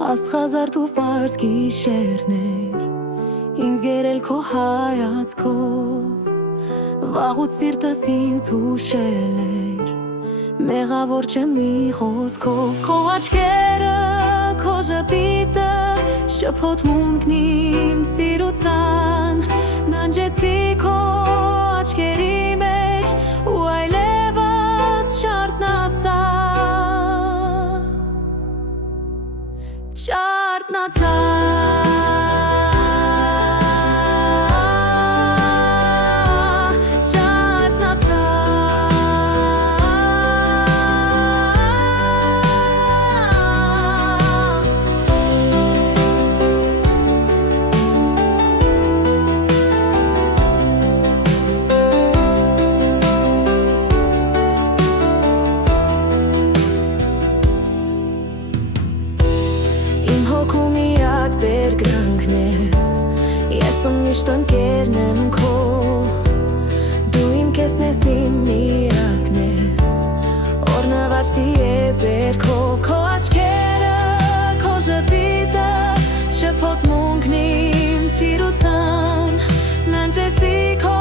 Աստղազարդ ու պարզ գիշերներ ինձ գերել քո հայացքով, վաղուց սիրտս ինձ հուշել էր, մեղավոր չեմ մի խոսքով։ Քո աչքերը, քո ժպիտը, շփոթմունքն իմ սիրուցան, նանջեցի քո աչքերի մեջ ու այլևս շարտնացա, շարտնացա։ Բերգրանքն ես, ես միշտ ընկերն եմ քո, դու իմ կեսն ես, իմ միակն ես, օրնված տիեզերքով։ Քո աչքերը, քո ժպիտը, շփոթմունքն իմ սիրուցան, նանջեցի քո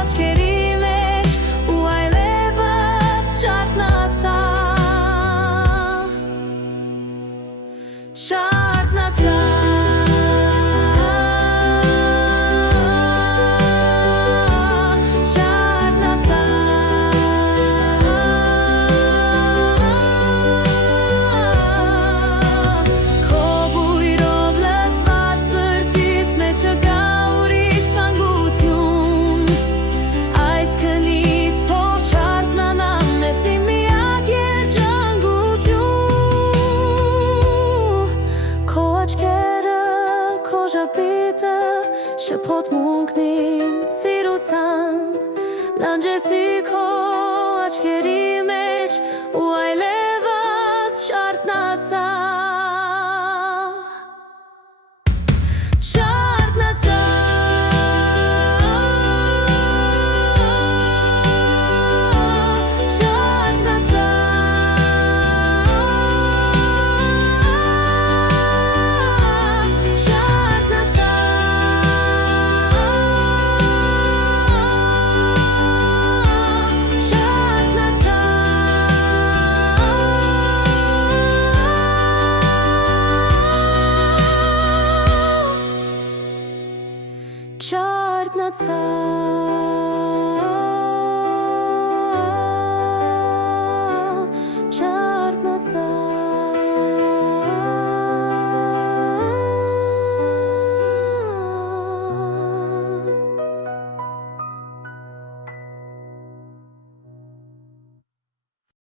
աչքերի մեջ ու այլևս շարտնացա, շարտնացա։ Ժպիտը, շփոթմունքն իմ սիրուցան, նանջեցի քո աչքերի մեջ ու այլևս շարտնացա, շարտնացա, շարտնացա, շարտնացա։